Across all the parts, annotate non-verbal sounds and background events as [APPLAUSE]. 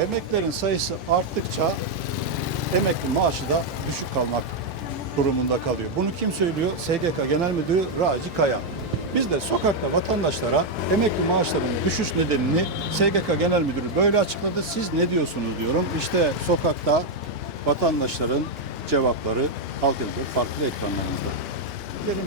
Emeklerin sayısı arttıkça emekli maaşı da düşük kalmak durumunda kalıyor. Bunu kim söylüyor? SGK Genel Müdürü Raci Kaya. Biz de sokakta vatandaşlara emekli maaşlarının düşüş nedenini SGK Genel Müdürü böyle açıkladı. Siz ne diyorsunuz diyorum. İşte sokakta vatandaşların cevapları halk edildi farklı ekranlarımızda.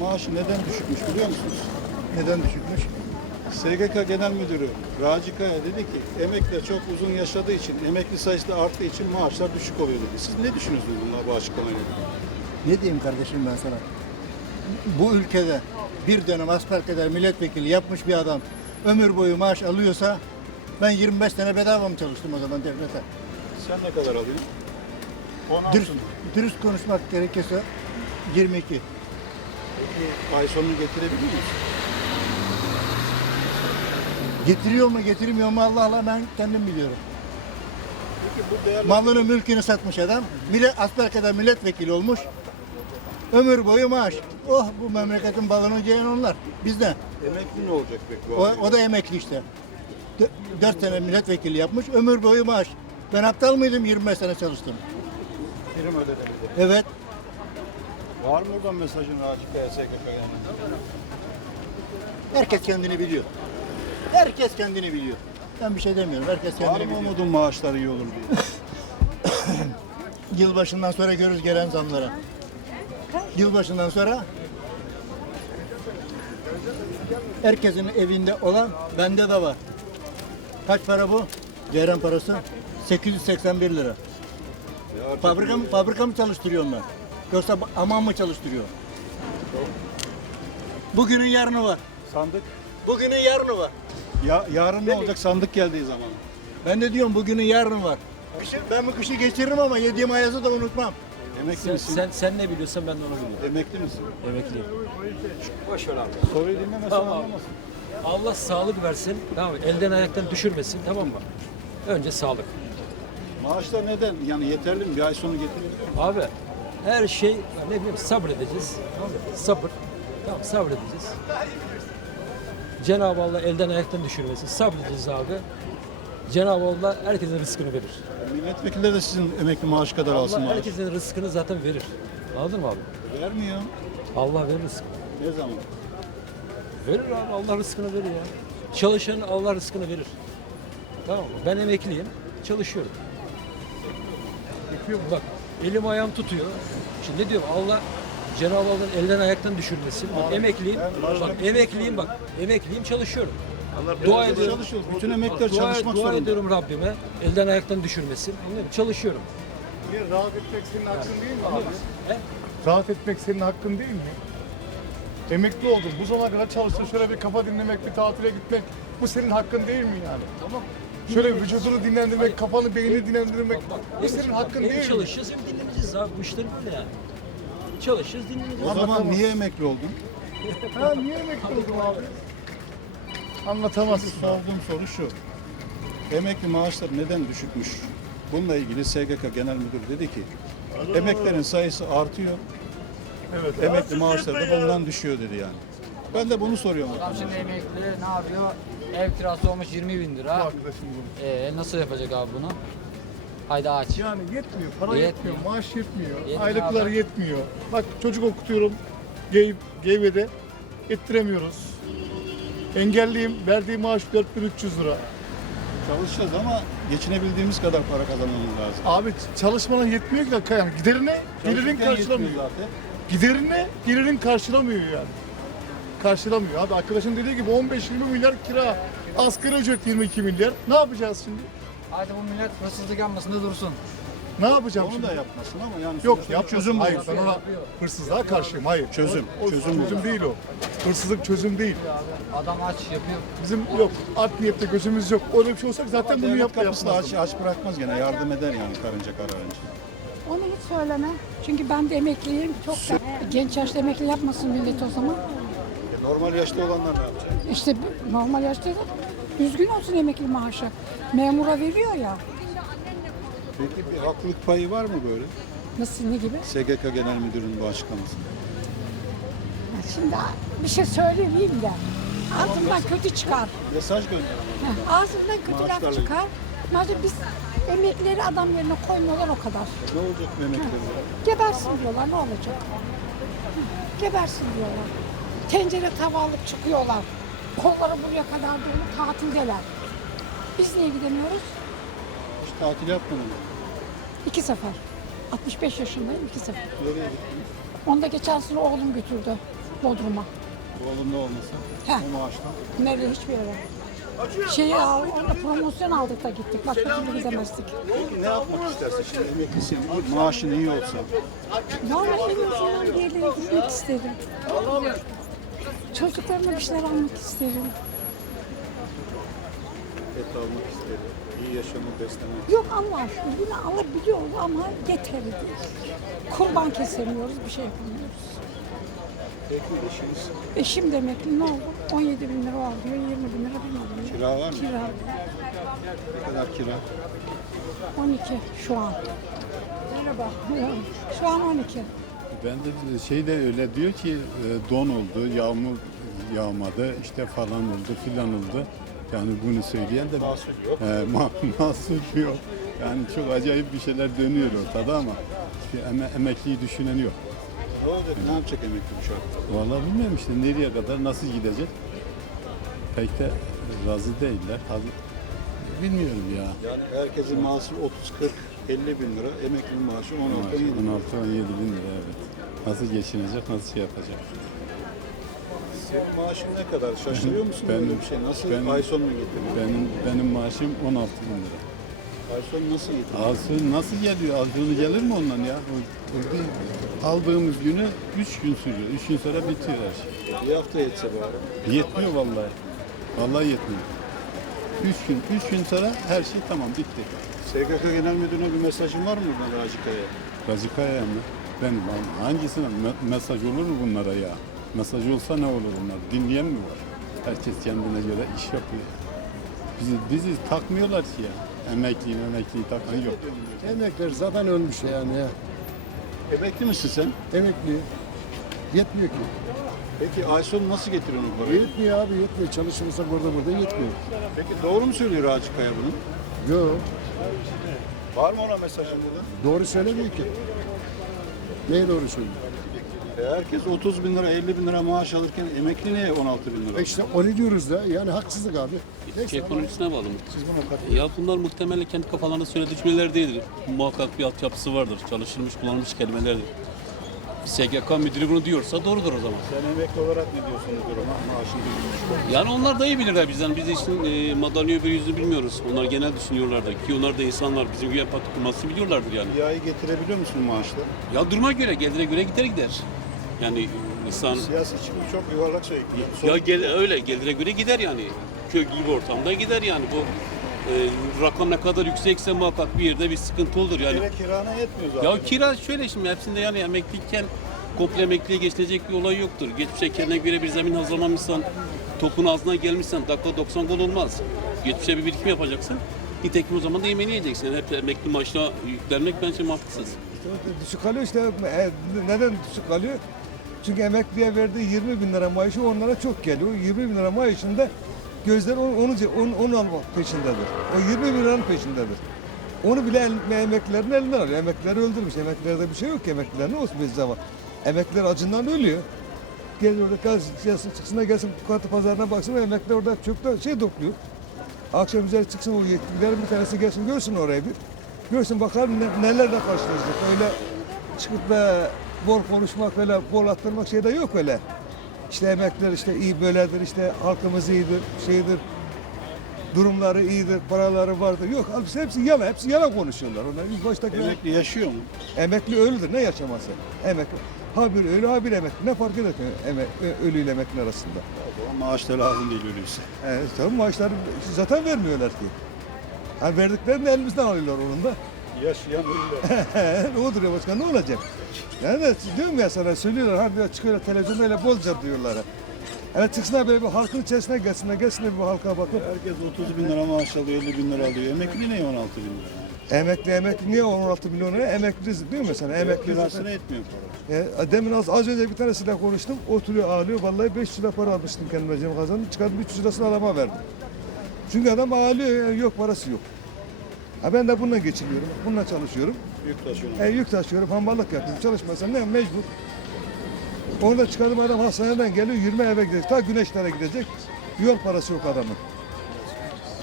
Maaşı neden düşükmüş biliyor musunuz? Neden düşükmüş? SGK Genel Müdürü Raci Kaya dedi ki emekli çok uzun yaşadığı için, emekli sayısı da arttığı için maaşlar düşük oluyor dedi. Siz ne düşünüyorsunuz bunlar bu açıklamayla? Ne diyeyim kardeşim ben sana? Bu ülkede bir dönem asperkader milletvekili yapmış bir adam ömür boyu maaş alıyorsa ben 25 sene bedava mı çalıştım o zaman devlete? Sen ne kadar alıyorsun? 16. Dürüst, dürüst konuşmak gerekirse 22. Peki ay sonunu getirebiliyor musun? Getiriyor mu getirmiyor mu Allah Allah ben kendim biliyorum. Peki bu değerli Malını mülkünü satmış adam. Millet, asperkader milletvekili olmuş. Ömür boyu maaş. Oh bu memleketin balını yiyen onlar. Biz de. emekli ne olacak peki bu O, o da emekli işte. Dö- Dört sene milletvekili yapmış. Ömür boyu maaş. Ben aptal mıydım 25 sene çalıştım. Prim ödedi bize. Evet. Var mı oradan mesajın Raci yani? Herkes kendini biliyor. Herkes kendini biliyor. Ben bir şey demiyorum. Herkes Var kendini mı biliyor. umudun maaşları iyi olur diye? [COUGHS] Yılbaşından sonra görürüz gelen zamlara. Yılbaşından sonra herkesin evinde olan bende de var. Kaç para bu? Ceyran parası 881 lira. Ya Fabrika mı, fabrika mı çalıştırıyorum ben? Yoksa aman mı çalıştırıyor? Bugünün yarını var. Sandık. Bugünün yarını var. Ya, yarın ne olacak sandık geldiği zaman? Ben de diyorum bugünün yarını var. Kışı, ben bu kışı geçiririm ama yediğim ayazı da unutmam. Emekli Sen, misin? sen, sen ne biliyorsan ben de onu biliyorum. Emekli misin? Emekliyim. Boş ver abi. Soruyu dinlemesen Tamam. anlamazsın. Allah sağlık versin. Tamam mı? Elden ayaktan düşürmesin. Tamam mı? Önce sağlık. Maaşlar neden? Yani yeterli mi? Bir ay sonu getirebiliyor mu? Abi her şey ne bileyim sabredeceğiz. Tamam mı? Sabır. Tamam sabredeceğiz. Cenab-ı Allah elden ayaktan düşürmesin. Sabredeceğiz abi. Cenab-ı Allah herkesin rızkını verir. Milletvekilleri de sizin emekli maaşı kadar alsın Allah maaş. herkesin rızkını zaten verir. Anladın mı abi? Vermiyor. Allah verir rızkını. Ne zaman? Verir abi Allah rızkını verir ya. Çalışan Allah rızkını verir. Tamam mı? Ben emekliyim. Çalışıyorum. Yapıyorum bak. Elim ayağım tutuyor. Şimdi ne diyorum Allah Cenab-ı Allah'ın elden ayaktan düşürmesin. Bak emekliyim. Bak emekliyim bak. Emekliyim çalışıyorum. Dua ediyorum. Çalışıyoruz. Bütün emekliler Dua, çalışmak dua zorunda. ediyorum Rabbime. Elden ayaktan düşürmesin. Anladın mı? Çalışıyorum. Niye rahat etmek senin hakkın değil mi abi? He? Rahat etmek senin hakkın değil mi? Emekli oldun. Bu zamana kadar çalıştın. Şöyle bir kafa dinlemek, bir tatile gitmek. Bu senin hakkın değil mi yani? Tamam. Şöyle vücudunu dinlendirmek, kafanı, beynini dinlendirmek. Bu Hem- senin hakkın değil mi? çalışacağız hem dinleneceğiz abi. Bu işler böyle yani. Çalışacağız dinleneceğiz. O zaman niye emekli oldun? [LAUGHS] Ha niye emekli oldun abi? Anlatamazsın. Sorduğum soru şu. Emekli maaşları neden düşükmüş? Bununla ilgili SGK Genel Müdürü dedi ki emeklerin sayısı artıyor. Evet. Emekli maaşları da bundan düşüyor dedi yani. Ben de bunu soruyorum. Adam şimdi emekli ne yapıyor? Ev kirası olmuş 20 bin lira. Ee, nasıl yapacak abi bunu? Haydi aç. Yani yetmiyor, para Yetmiyor. yetmiyor, maaş yetmiyor, Yetmiyor aylıklar abi. yetmiyor. Bak çocuk okutuyorum Gey, Geyve'de, ettiremiyoruz. Engelliyim, verdiği maaş 4300 lira. Çalışacağız ama geçinebildiğimiz kadar para kazanmamız lazım. Abi çalışmanın yetmiyor ki dakika yani giderine, gelirin Çalışırken karşılamıyor. yetmiyor zaten. Giderine, gelirin karşılamıyor yani. Karşılamıyor. Abi arkadaşın dediği gibi 15-20 milyar kira, asgari ücret 22 milyar. Ne yapacağız şimdi? Haydi bu millet hırsızlık yapmasında dursun. Ne yapacağım Onu şimdi? da yapmasın ama yani Yok sonuçta yapmasın. çözüm Hayır ben ona hırsızlığa karşıyım. Hayır. Çözüm, O, o çözüm çözüm, bu. değil o. Hırsızlık çözüm değil. Adam aç yapıyor. Bizim yok. Art niyette gözümüz yok. Öyle bir şey olsak zaten bunu Devlet yap kapısı da yapmazdım. aç, aç bırakmaz gene yardım eder yani karınca kararınca. Onu hiç söyleme. Çünkü ben de emekliyim. Çok da genç yaşta emekli yapmasın millet o zaman. E, Normal yaşta olanlar ne yapacak? İşte normal yaşta da düzgün olsun emekli maaşı. Memura veriyor ya. Peki bir haklılık payı var mı böyle? Nasıl ne gibi? SGK Genel Müdürü'nün bu açıklamasında. Şimdi bir şey söyleyeyim de. Ağzımdan kötü çıkar. Mesaj gönder. Heh, Ağzımdan kötü Maaşlarla laf çıkar. Madem biz Emekleri adam yerine koymuyorlar o kadar. Ne olacak emekliler? Gebersin diyorlar ne olacak? Hı, Gebersin diyorlar. Tencere tava alıp çıkıyorlar. Kolları buraya kadar dolu tatildeler. Biz niye gidemiyoruz? Tatil yapmadın mı? İki sefer. 65 yaşındayım iki sefer. Nereye gittiniz? Onu da geçen sene oğlum götürdü Bodrum'a. Oğlum ne olmasa? Heh. O maaştan. Nereye hiçbir yere. Şeyi al, orada promosyon aldık da gittik. Başka türlü gidemezdik. Ne yapmak istersin işte emeklisin? Maaşın iyi olsa. Ben en azından bir yerlere gitmek isterim. Çocuklarıma bir şeyler almak isterim. Et almak isterim. İyi yaşamı beslemek. Yok Allah aşkına yine alabiliyoruz ama yeterli değil. Kurban kesemiyoruz, bir şey yapamıyoruz. Peki eşiniz Eşim demek ki ne oldu? 17 bin lira alıyor, 20 bin lira ben alıyorum. kira var mı? Kira Ne kadar kira? 12 şu an. Merhaba. Şu an 12. Ben de şey de öyle diyor ki e, don oldu, yağmur yağmadı, işte falan oldu, filan oldu. Yani bunu söyleyen de Mahsul yok. E, [LAUGHS] ma- mahsul yok. Yani çok acayip bir şeyler dönüyor ortada ama işte eme- emekliyi düşünen yok. Ne olacak? Ne yapacak emekli bu şartta? Vallahi bilmiyorum işte nereye kadar nasıl gidecek. Pek de razı değiller. Bilmiyorum ya. Yani herkesin maaşı 30, 40, 50 bin lira. Emeklinin maaşı 16, 17 bin lira. 16-17 bin lira evet. Nasıl geçinecek, nasıl şey yapacak? Senin maaşın ne kadar? Şaşırıyor musun Ben- böyle bir şey? Nasıl ben- ay sonunu getiriyor? Benim benim maaşım 16 bin lira. Ay sonu nasıl getiriyor? Alsın nasıl geliyor? Aldığını gelir mi ondan ya? O, o bir, aldığımız günü 3 gün sürüyor. 3 gün sonra bitiyor her şey. Bir hafta yetse bari. Yetmiyor vallahi. Vallahi yetmiyor. 3 gün, 3 gün sonra her şey tamam bitti. SGK Genel Müdürü'ne bir mesajın var mı buradan Raci Kaya'ya? Gazikaya mı? Ben hangisine me- mesaj olur mu bunlara ya? Mesaj olsa ne olur bunlar? Dinleyen mi var? Herkes kendine göre iş yapıyor. Bizi, bizi takmıyorlar ki ya. Emekli, emekli takan yok. Emekler zaten ölmüş yani ya. Emekli misin sen? Emekli. Yetmiyor ki. Peki ay sonu nasıl getiriyorsun o parayı? Yetmiyor abi yetmiyor. Çalışırsak orada burada yetmiyor. Peki doğru mu söylüyor Raci Kaya bunu? Yok. Var mı ona mesajın burada? Doğru söylemiyor ki. Neyi doğru söylüyor? E herkes 30 bin lira, 50 bin lira maaş alırken emekli niye 16 bin lira? E işte onu diyoruz da yani haksızlık abi. Neyse, Ekonomisine bağlı. Siz buna katılın. Ya bunlar muhtemelen kendi kafalarında söylediği cümleler değildir. Muhakkak bir altyapısı vardır. Çalışılmış, kullanılmış kelimelerdir. SGK müdürü bunu diyorsa doğrudur o zaman. Sen emekli olarak ne diyorsun bu duruma? Maaşın düşmüş. Yani onlar da iyi bilirler bizden. Biz işin e, madalya bir yüzünü bilmiyoruz. Onlar genel düşünüyorlardır. Ki onlar da insanlar bizim gibi empati kurması biliyorlardır yani. Bir ayı getirebiliyor musun maaşla? Ya duruma göre, gelire göre gider gider. Yani insan... Siyasi için çok yuvarlak şey. Ya gel, öyle gelire göre gider yani. Köy gibi ortamda gider yani. Bu e, rakam ne kadar yüksekse muhakkak bir yerde bir sıkıntı olur yani. Kira kirana yetmiyor zaten. Ya kira şöyle şimdi hepsinde yani emekliyken komple emekliye geçilecek bir olay yoktur. Geçmişe kendine göre bir zemin hazırlamışsan, topun ağzına gelmişsen dakika 90 gol olmaz. Geçmişe bir birikim yapacaksın. Nitekim o zaman da yemeğini yiyeceksin. Yani hep emekli maaşına yüklenmek bence mantıksız. Düşük kalıyor işte. E, Neden düşük kalıyor? Çünkü emekliye verdiği 20 bin lira maaşı onlara çok geliyor. 20 bin lira maaşında gözler onu, onu, onu, onu peşindedir. O 20 bin liranın peşindedir. Onu bile el, emeklilerin elinden alıyor. Emeklileri öldürmüş. Emeklilerde bir şey yok ki. Emekliler ne olsun biz zaman. Emekliler acından ölüyor. Gel orada gelsin çıksın da gelsin katı pazarına baksın emekliler orada çöpte şey topluyor. Akşam üzeri çıksın o yetkililerin bir tanesi gelsin görsün orayı bir. Görsün bakalım ne, nelerle karşılaşacak. Öyle çıkıp da bol konuşmak öyle bol attırmak şey de yok öyle. İşte emekliler işte iyi böyledir işte halkımız iyidir şeydir. Durumları iyidir, paraları vardır. Yok hepsi, hepsi yalan, hepsi yalan konuşuyorlar. Onlar ilk baştaki Emekli yaşıyor mu? emekli ölüdür, ne yaşaması? Emekli. Ha bir ölü, ha bir emekli. Ne fark eder ki eme, ö- ölüyle emekli arasında? O zaman maaş da lazım değil öyleyse. E, tabii maaşları zaten vermiyorlar ki. Ha verdiklerini de elimizden alıyorlar onun da. Yaşayan öyle. ne olur ya başka ne olacak? Yani diyorum ya sana söylüyorlar ha diyor çıkıyor televizyonda öyle bolca diyorlar. Yani çıksınlar böyle bir halkın içerisine gelsinler, gelsinler bir halka bakıp Herkes 30 bin lira maaş alıyor, 50 bin lira alıyor. Emekli niye 16 bin lira? emekli emekli niye 16 milyon lira emekli değil mi mesela emekli Kirasına etmiyor para. E, demin az, az önce bir tanesiyle konuştum. Oturuyor ağlıyor. Vallahi 500 lira para almıştım kendime cem kazandım. Çıkardım 300 lirasını adama verdim. Çünkü adam ağlıyor. yani yok parası yok. Ha ben de bununla geçiniyorum. Bununla çalışıyorum. Yük taşıyorsun. E, yük taşıyorum, hamballık yapıyorum. Çalışmasam ne mecbur. Orada çıkarım adam hastaneden geliyor, yürüme eve gidecek. Ta güneşlere gidecek. Yol parası yok adamın.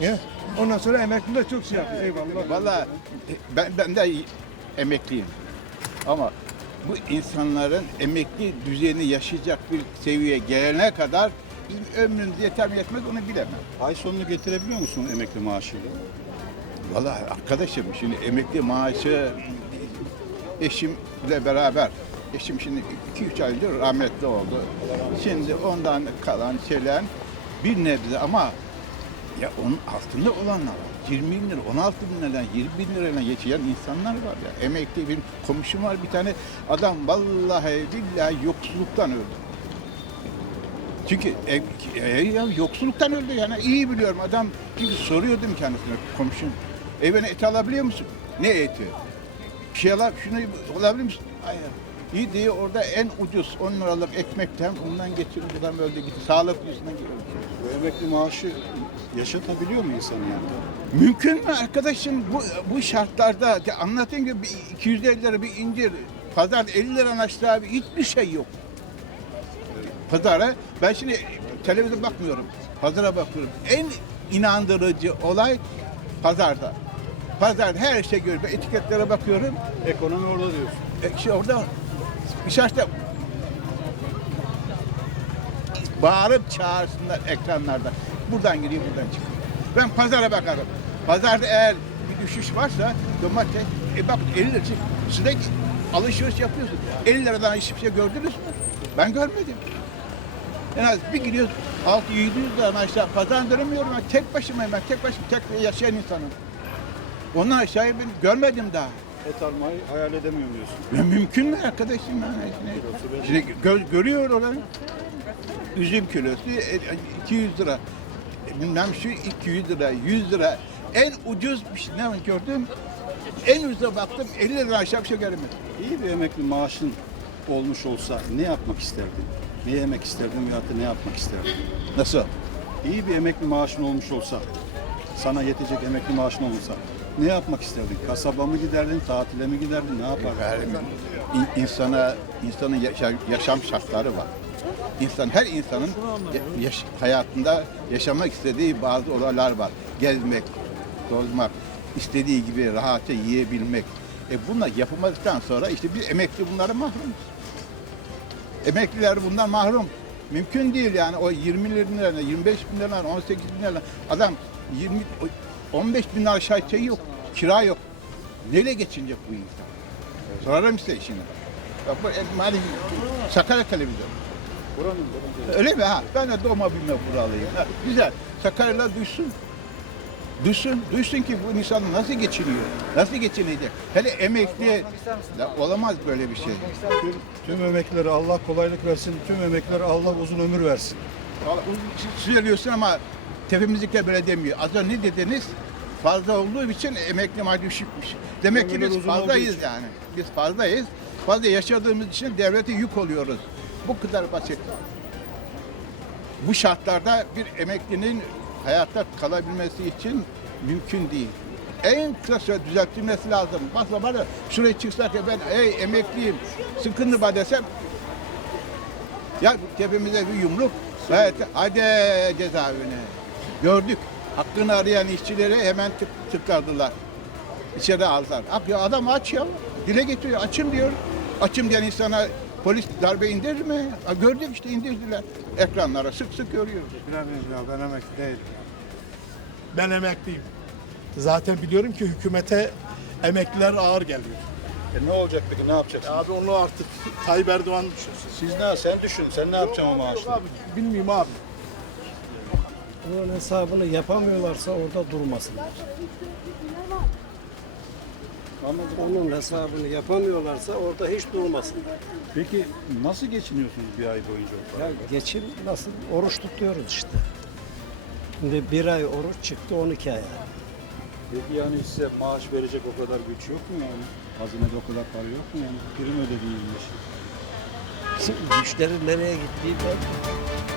Ya? Ondan sonra emekli de çok şey yapıyor. Eyvallah. Valla ben, ben de emekliyim. Ama bu insanların emekli düzeyini yaşayacak bir seviyeye gelene kadar bizim ömrümüz yeter mi yetmez onu bilemem. Ay sonunu getirebiliyor musun emekli maaşıyla? Valla arkadaşım şimdi emekli maaşı eşimle beraber eşim şimdi 2-3 aydır rahmetli oldu. Şimdi ondan kalan şeyler bir nebze ama ya onun altında olanlar var. 20 bin lira, 16 bin lira, 20 bin lirayla yaşayan insanlar var ya. Emekli bir komşum var bir tane adam vallahi billahi yoksulluktan öldü. Çünkü ev, e, ya yoksulluktan öldü yani iyi biliyorum adam çünkü soruyordum kendisine komşum evine et alabiliyor musun? Ne eti? Bir şey alab, şunu alabilir misin? Hayır. İyi diye orada en ucuz 10 liralık ekmekten bundan getiriyor adam öldü gitti. Sağlık yüzünden öldü. Bu emekli maaşı yaşatabiliyor mu insanı yani? Mümkün mü arkadaşım bu bu şartlarda anlatayım ki bir 250 lira bir incir pazar 50 liradan aşağı bir hiçbir şey yok. Pazara ben şimdi televizyon bakmıyorum. Pazara bakıyorum. En inandırıcı olay pazarda. Pazar her şey görüyorum. Etiketlere bakıyorum. Ekonomi orada diyorsun. E, şey orada dışarıda bağırıp çağırsınlar ekranlarda. Buradan giriyor, buradan çıkıyor. Ben pazara bakarım. Pazarda eğer bir düşüş varsa domates, e bak 50 lira. De alışveriş yapıyorsun. 50 liradan hiçbir şey gördünüz mü? Ben görmedim. En az bir gidiyoruz 600 liradan aşağı pazar dönemiyorum ben. Tek başımayım ben. Tek başıma tek yaşayan insanım. Ondan aşağıya ben görmedim daha. Et almayı hayal edemiyorum diyorsun. Ya mümkün mü arkadaşım yani? Şimdi, şimdi gö- görüyor olan üzüm kilosu e, 200 lira. E, Bilmem şu 200 lira, 100 lira. En ucuz bir şey ne gördüm? En ucuza baktım 50 lira aşağı bir şey göremedim. İyi bir emekli maaşın olmuş olsa ne yapmak isterdin? Ne yemek isterdin veyahut da ne yapmak isterdin? Nasıl? İyi bir emekli maaşın olmuş olsa, sana yetecek emekli maaşın olursa ne yapmak isterdin? Kasaba mı giderdin, tatile mi giderdin, ne yapardın? Yani in- insana insanın yaşa- yaşam şartları var. İnsan her insanın ya- yaş- hayatında yaşamak istediği bazı olaylar var. Gezmek, tozmak, istediği gibi rahatça yiyebilmek. E bunlar yapılmadıktan sonra işte biz emekli bunlara mahrumuz. Emekliler bundan mahrum. Mümkün değil yani o 20 lira, 25 bin lira, 18 bin lira. Adam 20, 15 bin aşağı şey yok. Kira yok. Neyle geçinecek bu insan? Sorarım size işini. Bak bu e, madem Sakarya televizyon. Öyle mi ha? Ben de doğma bilme buralıyım. Ha, güzel. Sakaryalılar duysun. Duysun, duysun ki bu insan nasıl geçiniyor? Nasıl geçinecek? Hele emekli Ya olamaz böyle bir şey. Tüm, tüm emeklilere Allah kolaylık versin, tüm emeklilere Allah uzun ömür versin. Vallahi söylüyorsun ama tepemizdekiler böyle demiyor. Az önce ne dediniz? Fazla olduğu için emekli maaşı düşükmüş. Demek ki biz fazlayız yani. Biz fazlayız. Fazla yaşadığımız için devlete yük oluyoruz. Bu kadar basit. Bu şartlarda bir emeklinin hayatta kalabilmesi için mümkün değil. En kısa sürede düzeltilmesi lazım. Bakma bana şuraya çıksak ya ben ey emekliyim sıkıntı var desem ya tepemize bir yumruk evet hadi cezaevine. Gördük. Hakkını arayan işçileri hemen tık, tıkladılar. İçeri aldılar. Ya adam aç ya. Dile getiriyor. Açım diyor. Açım diyen insana polis darbe indirir mi? Gördük işte indirdiler. Ekranlara sık sık görüyoruz. Bilemiyorum ya ben emekli değilim. Ben emekliyim. Zaten biliyorum ki hükümete emekliler ağır geliyor. E ne olacak peki, ne yapacaksın? Abi onu artık Tayyip Erdoğan düşünsün. Siz ne, sen düşün, sen ne yapacaksın o maaşla? Abi, bilmiyorum abi. Onun hesabını yapamıyorlarsa orada durmasınlar. Anladım. Onun hesabını yapamıyorlarsa orada hiç durmasınlar. Peki nasıl geçiniyorsunuz bir ay boyunca? Ya geçim nasıl? Oruç tutuyoruz işte. Şimdi bir ay oruç çıktı 12 ay. Peki yani size maaş verecek o kadar güç yok mu yani? Hazinede o kadar para yok mu yani? Prim ödediğiniz Güçlerin nereye gittiği belli.